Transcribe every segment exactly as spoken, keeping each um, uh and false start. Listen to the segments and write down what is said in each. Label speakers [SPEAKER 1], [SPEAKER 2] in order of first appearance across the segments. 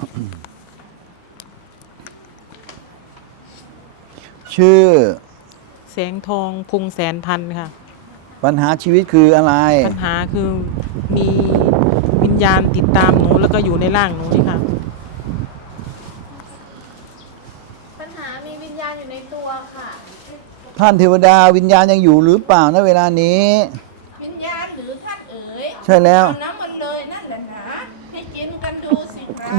[SPEAKER 1] ชื่อ
[SPEAKER 2] แสงทองพงแสนพันธุ์ค่ะ
[SPEAKER 1] ปัญหาชีวิตคืออะไร
[SPEAKER 2] ปัญหาคือมีวิญญาณติดตามหนูแล้วก็อยู่ในร่างหนูนี่ค่ะ
[SPEAKER 3] ปัญหามีวิญญาณอยู่ในตัวค่ะ
[SPEAKER 1] ท่านเทวดาวิญญาณยังอยู่หรือเปล่าณเวลานี้
[SPEAKER 3] วิญญาณหรือท่านเอ๋ย
[SPEAKER 1] ใช่แล้ว
[SPEAKER 3] เอาน้ำมันเลยนั่นแหละนะให้กินกันดูสิครับ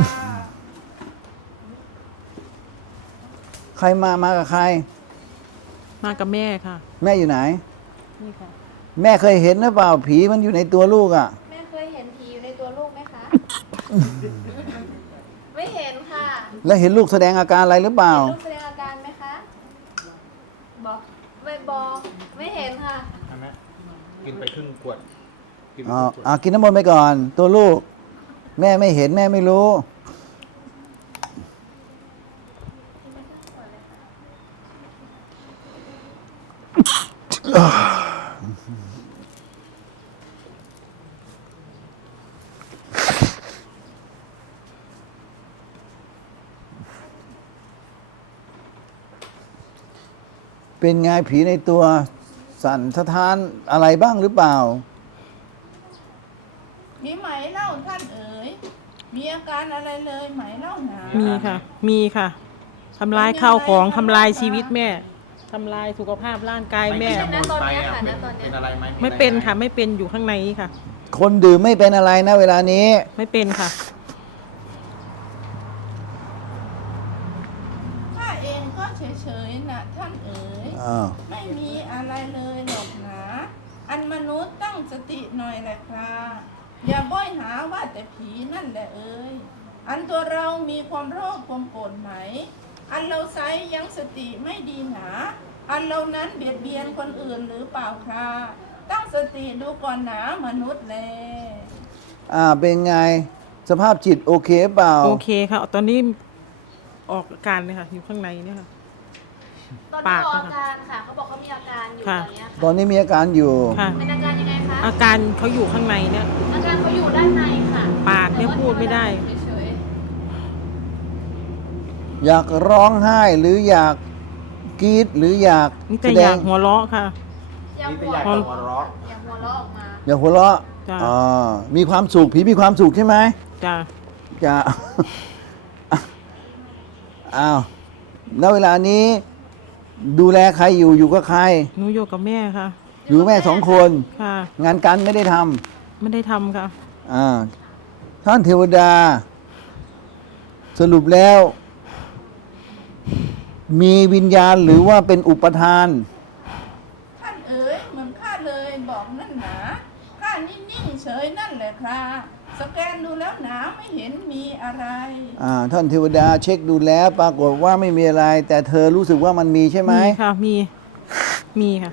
[SPEAKER 1] ใครมามากับใคร
[SPEAKER 2] มากับแม่ค่ะ
[SPEAKER 1] แม่อยู่ไหน
[SPEAKER 2] นี่ค่ะ
[SPEAKER 1] แม่เคยเห็นหรือเปล่าผีมันอยู่ในตัวลูกอ่ะ
[SPEAKER 3] แม่เคยเห็นผีอยู่ในตัวลูกไหมคะ ไม่เห็นค่ะ
[SPEAKER 1] แล้วเห็นลูกแสดงอาการอะไรหรือเปล่า
[SPEAKER 3] เห็นลูกแสดงอาการไหมคะบอกไม่บอกไม่เห็นค่ะ
[SPEAKER 4] ใช่ไหมกินไปครึ่งขวดกินไป
[SPEAKER 1] อ๋อ
[SPEAKER 4] ครึ่งขวด
[SPEAKER 1] อ่ากินน้ำมนต์ไปก่อน ตัวลูก แม่ไม่เห็นแม่ไม่รู้เป็นไงผีในตัวสั่นสะท้านอะไรบ้างหรือเปล่า
[SPEAKER 3] มีไหมเล่าท่านเอ๋ยมีอาการอะไรเลยไหมเล่าหนา
[SPEAKER 2] มีค่ะมีค่ะทำลายข้าวของทำลายชีวิตแม่ทำลายสุขภาพร่างกายแม่
[SPEAKER 3] ณตอนนี้ค่ะณตอนนี้
[SPEAKER 4] เป็นอะไรไหม
[SPEAKER 2] ไม่เป็นค่ะไม่เป็นอยู่ข้างในค่ะ
[SPEAKER 1] คนดื่มไม่เป็นอะไรนะเวลานี้
[SPEAKER 2] ไม่เป็นค่ะ
[SPEAKER 3] ข้าเองก็เฉยๆนะท่านเอ๋ยไม่มีอะไรเลยหรอกนะอันมนุษย์ตั้งสติหน่อยแหละครับอย่าบ่อยหาว่าแต่ผีนั่นแหละเอ๋ยอันตัวเรามีความโรคความโกรธไหมอันเราไซยังสติไม่ดีหนาอันเรานั้นเบียดเบียนคนอื่นหรือเปล่าครับตั้งสติดูก่อนหนามนุษย์แล
[SPEAKER 1] อ่าเป็นไงสภาพจิตโอเคเปล่า
[SPEAKER 2] โอเคค่ะตอนนี้ออกอาการเลยค่ะอยู่ข้างในเนี่ยค่ะ
[SPEAKER 3] ตอนนี้ออกอาการค่ะเขาบอกเขามีอาการอยู่ตอนนี้ค่ะ
[SPEAKER 1] ตอนนี้มีอาการอยู่
[SPEAKER 3] เป็นอาการยังไงคะ
[SPEAKER 2] อาการเขาอยู่ข้างในเนี่ย
[SPEAKER 3] อาการเขาอยู่ด้านในค่ะ
[SPEAKER 2] ปากเนี่ยพูดไม่ได้
[SPEAKER 1] อยากร้องไห้หรืออยากกรี๊ดหรืออยาก
[SPEAKER 2] นี่แต่อยากหัวเราะค่ะ
[SPEAKER 3] อยากหัวเราะอยากหัวเราะออกมา
[SPEAKER 1] อยากหัวเราะอ๋อมีความสุขผีมีความสุขใช่ไหม
[SPEAKER 2] จ้ะ
[SPEAKER 1] จ้ะอ้าวณเวลานี้ดูแลใครอยู่อยู่กับใคร
[SPEAKER 2] หนูอยู่กับแม่ค่ะ
[SPEAKER 1] อยู่แม่สองคน
[SPEAKER 2] ค่ะ
[SPEAKER 1] งานการไม่ได้ท
[SPEAKER 2] ำไม่ได้ทำค่ะ
[SPEAKER 1] อ่าท่านเทวดาสรุปแล้วมีวิญญาณหรือว่าเป็นอุปทาน
[SPEAKER 3] ท่านเอ๋ยเหมือนข้าเลยบอกนั่นหนาข้านิ่งๆเฉยนั่นแหละครับสแกนดูแล้วหนาไม่เห็นมีอะไร
[SPEAKER 1] อ่าท่านเทวดาเช็คดูแล้วปรากฏว่าไม่มีอะไรแต่เธอรู้สึกว่ามันมีใช่ไหม
[SPEAKER 2] มีค่ะมีมีค่ะ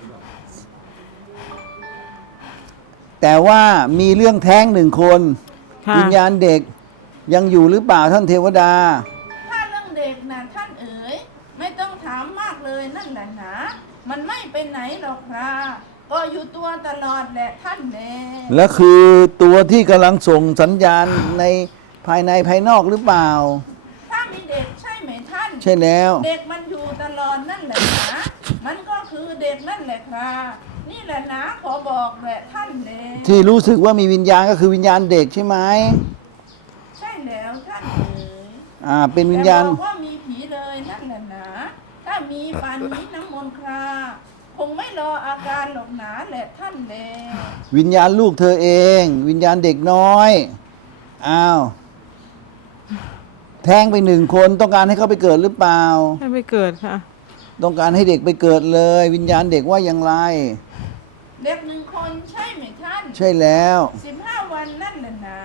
[SPEAKER 1] แต่ว่ามีเรื่องแท้งหนึ่งคนวิญญาณเด็กยังอยู่หรือเปล่าท่านเทวดา
[SPEAKER 3] ถ้าเรื่องเด็กนะท่านเอ๋ยไม่ต้องถามมากเลยนั่นแหละนะมันไม่ไปไหนหรอกครับก็อยู่ตัวตลอดแหละท่านแน่
[SPEAKER 1] และคือตัวที่กำลังส่งสัญญาณในภายในภายนอกหรือเปล่า
[SPEAKER 3] ถ้ามีเด็กใช่ไหมท่าน
[SPEAKER 1] ใช่แล้ว
[SPEAKER 3] เด็กมันอยู่ตลอดนั่นแหละนะมันก็คือเด็กนั่นแหละครับนี่แหละนะขอบอกแหละท่านแน่
[SPEAKER 1] ที่รู้สึกว่ามีวิญญาณก็คือวิญญาณเด็กใช่ไหม
[SPEAKER 3] ใช่แล้วท่านเอ๋ย
[SPEAKER 1] อ่าเป็นวิญญาณ
[SPEAKER 3] แต่บอกว่ามีผีเลยนั่นแหละนะถ้ามีปานนี้น้ำมนต์คราคงไม่รออาการหลอกหนาแหละท่านแล
[SPEAKER 1] วิญญาณลูกเธอเอง วิญญาณเด็กน้อยอ้าวแท้งไปหนึ่งคนต้องการให้เขาไปเกิดหรือเปล่า
[SPEAKER 2] ให้ไปเกิดค่ะ
[SPEAKER 1] ต้องการให้เด็กไปเกิดเลย วิญญาณเด็กว่าอย่างไร
[SPEAKER 3] เด็กหนึ่งคนใช่ไหมท่าน
[SPEAKER 1] ใช่แล้ว
[SPEAKER 3] สิบห้าวันนั่นแหละนะ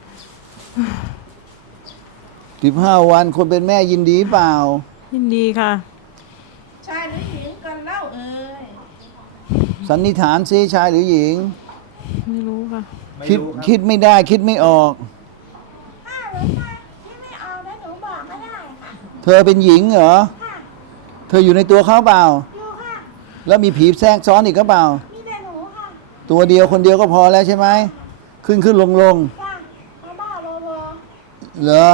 [SPEAKER 1] สิบห้าวันคนเป็นแม่ยินดีเปล่า
[SPEAKER 2] ยินดีค่ะ
[SPEAKER 3] ชายหรือหญิงกันเล่าเอ่ย
[SPEAKER 1] สันนิษฐานซิชายหรือหญิง
[SPEAKER 2] ไม่รู้ค่ะ
[SPEAKER 1] คิดคิดไม่ได้คิดไม่ออก
[SPEAKER 3] ถ้าหรือไม่คิดไม่ออกแล้วหนูบอกไม่ได้ค่ะ
[SPEAKER 1] เธอเป็นหญิงเหรอ
[SPEAKER 3] ค่ะ
[SPEAKER 1] เธออยู่ในตัวเขาเปล่า
[SPEAKER 3] อยู่ค่ะ
[SPEAKER 1] แล้วมีผีแทรกซ้อนอีกก็เปล่า
[SPEAKER 3] มีแต่หนูค่ะ
[SPEAKER 1] ตัวเดียวคนเดียวก็พอแล้วใช่ไหมขึ้นขึ้นลงลง
[SPEAKER 3] จ้ะบ้าบ้าโลโล
[SPEAKER 1] เหรอ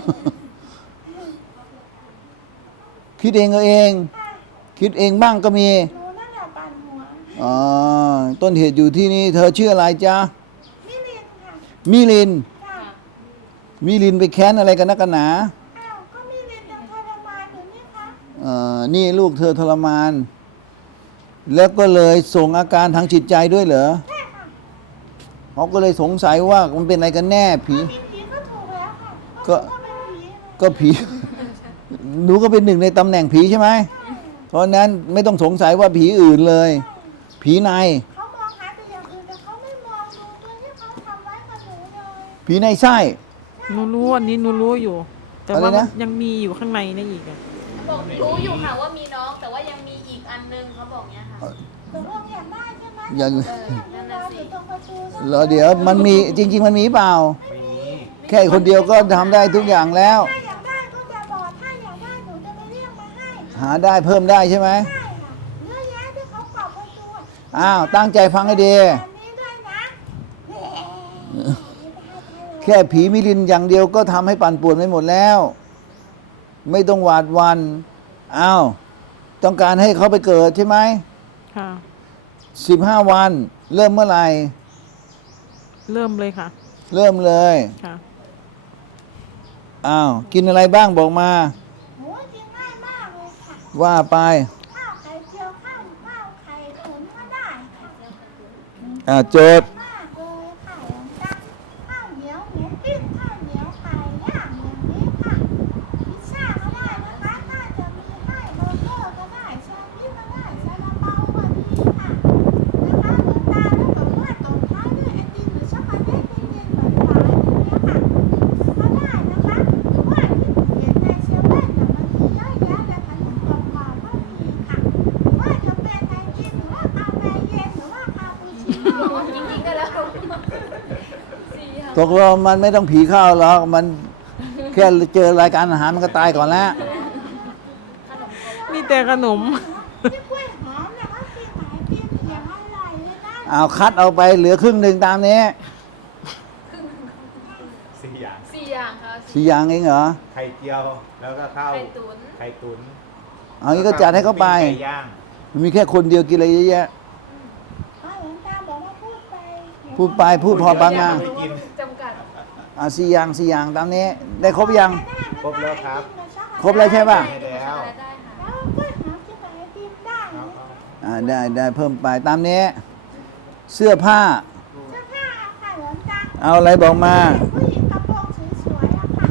[SPEAKER 1] คิดเองก็เอง คิดเองบ้างก็มี
[SPEAKER 3] หนูนั่นแหละปั่นหัว
[SPEAKER 1] อ๋อต้นเหตุอยู่ที่นี่ เธอชื่ออะไรจ๊ะ
[SPEAKER 3] มิลินค่ะ
[SPEAKER 1] มิลิน
[SPEAKER 3] ค่ะ
[SPEAKER 1] มิลินไปแค้นอะไรกันนักกันหนา
[SPEAKER 3] อ้าวก็มิลินยังทรมานอยู่นี่คะ
[SPEAKER 1] เอ่อนี่ลูกเธอทรมาน แล้วก็เลยส่งอาการทางจิตใจด้วยเหรอ
[SPEAKER 3] ใช่ค่ะ
[SPEAKER 1] เขาก็เลยสงสัยว่ามันเป็นอะไรกันแน่ผี
[SPEAKER 3] มีผีก็ถูกแล้วค่ะ
[SPEAKER 1] ก็
[SPEAKER 3] ก็เป็นผี
[SPEAKER 1] ก็ผี หนูก็เป็นหนึ่งในตำแหน่งผีใช่ไหม เพราะฉะนั้นไม่ต้องสงสัยว่าผีอื่นเลย ผีใน
[SPEAKER 3] เขามองหาแต่อย่างอื่นแต่เขาไม่มองดูตัวที่เขาทำไว้กับหนูเลย
[SPEAKER 1] ผีในไส้
[SPEAKER 2] หนูรู้อันนี้หนูรู้อยู่ แต่
[SPEAKER 1] อะไร
[SPEAKER 2] ว่า
[SPEAKER 1] นะ
[SPEAKER 2] มันยังมีอยู่ข้างในนี่อีกอะ
[SPEAKER 5] บอกรู้อยู่ค่ะว่ามีน้องแต่ว่ายังมีอีกอันนึงเขาบอกเนี้ยค่ะ
[SPEAKER 3] หนูลองอยากได้ใช่ไหม
[SPEAKER 1] อย่าง
[SPEAKER 3] เออนั่นน่ะสิตรงประตูนั่น
[SPEAKER 1] เหรอเดี๋ยวมันมีจริง ๆ มันมีเปล่า
[SPEAKER 4] ไม่มี
[SPEAKER 1] แค่คนเดียวก็ทำได้ทุกอย่างแล้ว
[SPEAKER 3] ถ้าอยากได้ก็จะบอกถ้าอยากได้หนูจะไปเรียกมาให้
[SPEAKER 1] หาได้เพิ่มได้ใช่ไหม
[SPEAKER 3] ใช่ค่ะเยอะแยะที่เขากรอบประตูอะ
[SPEAKER 1] อ้าวตั้งใจฟังให้ดี
[SPEAKER 3] แบบนี้ด้วยนะ
[SPEAKER 1] แค่ผีมิลินอย่างเดียวก็ทำให้ปั่นป่วนไปหมดแล้ว ไม่ต้องหวาดหวันอ้าวต้องการให้เขาไปเกิดใช่ไหม
[SPEAKER 2] ค่ะ
[SPEAKER 1] สิบห้าวัน เริ่มเมื่อไหร่
[SPEAKER 2] เริ่มเลยค่ะ
[SPEAKER 1] เริ่มเลย
[SPEAKER 2] ค่ะ
[SPEAKER 1] อ้าวกินอะไรบ้างบอกมา
[SPEAKER 3] โหกินง่ายมากเลยค่ะ
[SPEAKER 1] ว่าไป
[SPEAKER 3] ข้าวไข่เจียวข้าวข้าวไข่ตุ๋นก็ได้ค่ะ
[SPEAKER 1] อ่าโจทย์
[SPEAKER 3] มากเลยค่ะหลวงตาข้าวเหนียวหมูปิ้งข้าวเหนียวไข่ย่างอย่างนี้ค่ะพิซซ่าก็ได้นะคะถ้าจะมีให้เบอร์เกอร์ก็ได้แซนด์วิชก็ได้ซาลาเปาก็ดีค่ะนะคะหลวงตาแล้วก็ว่าตบท้ายด้วยไอติมหรือช็อกโกแลตเย็นๆหวานๆอย่างเงี้ยค่ะก็ได้นะคะหรือว่าที่เห็นในเซเว่นน่ะมันมีเยอะแยะเลยขนมกรอบๆก็มีค่ะหรือว่าจะเป็นไอติมหรือว่ากาแฟเย็นหรือว่าคาปูชิโน่
[SPEAKER 5] จริงๆก็แล้วสี่ค่ะ
[SPEAKER 1] ตกลงมันไม่ต้องผีเข้าหรอกมันแค่เจอรายการอาหารมันก็ตายก่อนแล้ว
[SPEAKER 2] มีแต่ขนม
[SPEAKER 3] ที่กล้วยหอมเนี่ยเขากินไอติมอย่างอร่อยเลยนะ
[SPEAKER 1] เอาคัดเอาไปเหลือครึ่งหนึ่งตามนี้
[SPEAKER 4] สี่อย่าง
[SPEAKER 5] สี่อย่างค่ะ
[SPEAKER 1] สี่อย่างเองเหรอ
[SPEAKER 4] ไข่เจียว แล้วก็ข้าว
[SPEAKER 5] ไข่ตุ๋น
[SPEAKER 4] ไข่ตุ๋น
[SPEAKER 1] เอางี้ก็จัดให้เขาไป
[SPEAKER 4] ปิ้งไก่ย่าง
[SPEAKER 1] มันมีแค่คนเดียวกินอะไรเยอะแยะ
[SPEAKER 3] อ๋อหลวงตาบอกว่าพูดไป
[SPEAKER 1] พูดไปพูดพอปังงา
[SPEAKER 4] ไม่กิน
[SPEAKER 5] จำกัด
[SPEAKER 1] อ่าสี่อย่างสี่อย่างตามนี้ ได้ครบยัง
[SPEAKER 4] ครบแล้วครับ
[SPEAKER 1] ครบแล้วใช่ป่ะ
[SPEAKER 4] ได้แล้ว
[SPEAKER 5] ได้ค่ะ
[SPEAKER 3] แล้วกล้วยหอมกินไอติมได้
[SPEAKER 4] เอา
[SPEAKER 3] เนี่ย
[SPEAKER 4] เอา
[SPEAKER 1] อ่าได้ได้เพิ่มไปตามนี้ เสื้อผ้า
[SPEAKER 3] เสื้อผ้าค่ะหลวงตา
[SPEAKER 1] เอาอะไรบอกมา
[SPEAKER 3] ผู้หญิงกระโปรงสวยๆอะค่ะ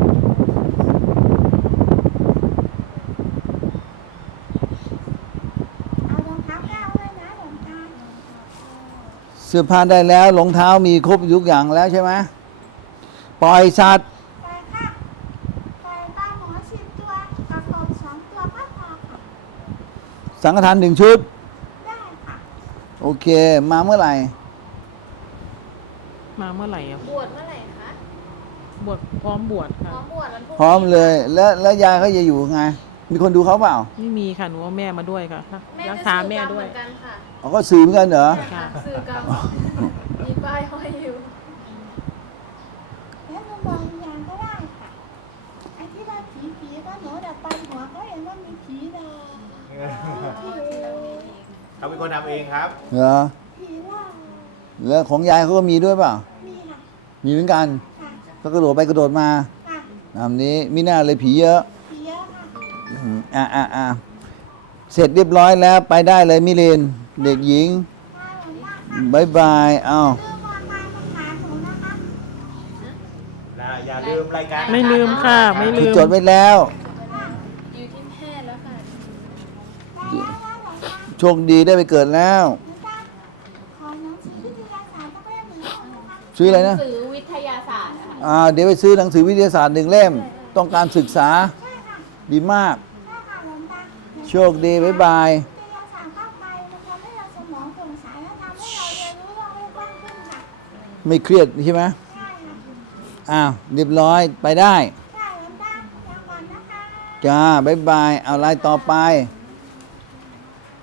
[SPEAKER 3] เอารองเท้าแก้วด้วยนะหลวงตา
[SPEAKER 1] เสื้อผ้าได้แล้วรองเท้ามีครบทุกอย่างแล้วใช่ไหมปล่อยสัตว์
[SPEAKER 3] ไปค่ะไปปลาหมอสิบตัวกระโปรงสองตัวก็พอค่ะ
[SPEAKER 1] สังฆทานหนึ่งชุด
[SPEAKER 3] ได้ค่ะ
[SPEAKER 1] โอเค มาเมื่อไหร่
[SPEAKER 2] มาเมื่อไหร่อะ
[SPEAKER 5] บวชเมื่อไหร่คะ
[SPEAKER 2] บวชพร้อมบวช
[SPEAKER 5] พ
[SPEAKER 2] ค่ะ
[SPEAKER 5] ร้อมบวชวันพรุ่งนี้
[SPEAKER 1] พร้อมเลย แล้วแล้วยายเขาจะอยู่ไง มีคนดูเขาเปล่า
[SPEAKER 2] ไม่มีค่ะหนูเอาแม่มาด้วยค่ะ
[SPEAKER 5] แม่
[SPEAKER 2] รัก
[SPEAKER 5] เป็น
[SPEAKER 2] ษา
[SPEAKER 5] สื่อกร
[SPEAKER 2] แม่
[SPEAKER 5] รม
[SPEAKER 2] ด้
[SPEAKER 5] เห
[SPEAKER 2] วย
[SPEAKER 5] มือนกันค่ะ
[SPEAKER 1] เขาก็สื่อเหมือนกันเหรอ
[SPEAKER 5] ค่ะสื่อกรรมมีป้ายห้อยอยู่
[SPEAKER 3] แล้วหนูบอกอีกอย่างก็ได้ค่ะไอ้ที่ว่าผีผีๆก็หนูแต่ปันหัวเขาเห็นว่ามีผีเลยผี
[SPEAKER 4] เขาเป็นคนทำเองครับ
[SPEAKER 1] เหรอ
[SPEAKER 3] ผีล่า
[SPEAKER 1] แล้วของยายเขาก็มีด้วยเปล่า
[SPEAKER 3] มีค่ะ
[SPEAKER 1] มีเหมือนกัน
[SPEAKER 3] ค่ะ
[SPEAKER 1] ก็กระโดดไปกระโดดมา
[SPEAKER 3] ค่ะ
[SPEAKER 1] ตามนี้มีหน้าเลยผีเยอะ
[SPEAKER 3] ผีเยอะค่ะ
[SPEAKER 1] อืมอ่าอ่าอ่าเสร็จเรียบร้อยแล้วไปได้เลยมิเลนเด็กหญิง
[SPEAKER 3] ค่ะหลวงตาค่ะ
[SPEAKER 1] บายบายเอ้า
[SPEAKER 3] ลืมบอกมาคำถามหนูนะคะ
[SPEAKER 4] นะอย่าลืมรายการ
[SPEAKER 2] ไม่ลืมค่ะ ไม่ลื
[SPEAKER 1] คือ
[SPEAKER 2] ม
[SPEAKER 1] จดไว้แล้ว
[SPEAKER 5] อยู่ที่แพทย์แล้วค่ะ
[SPEAKER 3] ได้แล้วนะหลวงตา
[SPEAKER 1] โชคดีได้ไปเกิดแล้ว
[SPEAKER 3] หลวงตาขอหนังสือวิทยาศาสตร์สักเล่มหนึ่งได้ไหมคะ
[SPEAKER 1] ซื้ออะไรนะ
[SPEAKER 5] สื่อวิทยาศาสตร์นะคะ
[SPEAKER 1] อ่าเดี๋ยวไปซื้อหนังสือวิทยาศาสตร์หนึ่งเล่ม ต้องการศึกษา
[SPEAKER 3] ใช่ค่ะ
[SPEAKER 1] ดีมาก
[SPEAKER 3] ใช่ค่ะหลวงตา
[SPEAKER 1] โชคดีบ๊ายบาย
[SPEAKER 3] วิทยาศาสตร์เข้าไปมันทำให้เราสมองโปร่งใสและทำให้เราเรียนรู้โลกได้กว้างขึ้นค่ะ
[SPEAKER 1] ไม่เครียดใช่ไหม
[SPEAKER 3] ใช่ค่ะ
[SPEAKER 1] อ้าวเรียบร้อยไปได้
[SPEAKER 3] ใช่หลวงตายังก่อนนะคะ
[SPEAKER 1] จ้าบ๊ายบายเอาไล่ต่อไป
[SPEAKER 3] ค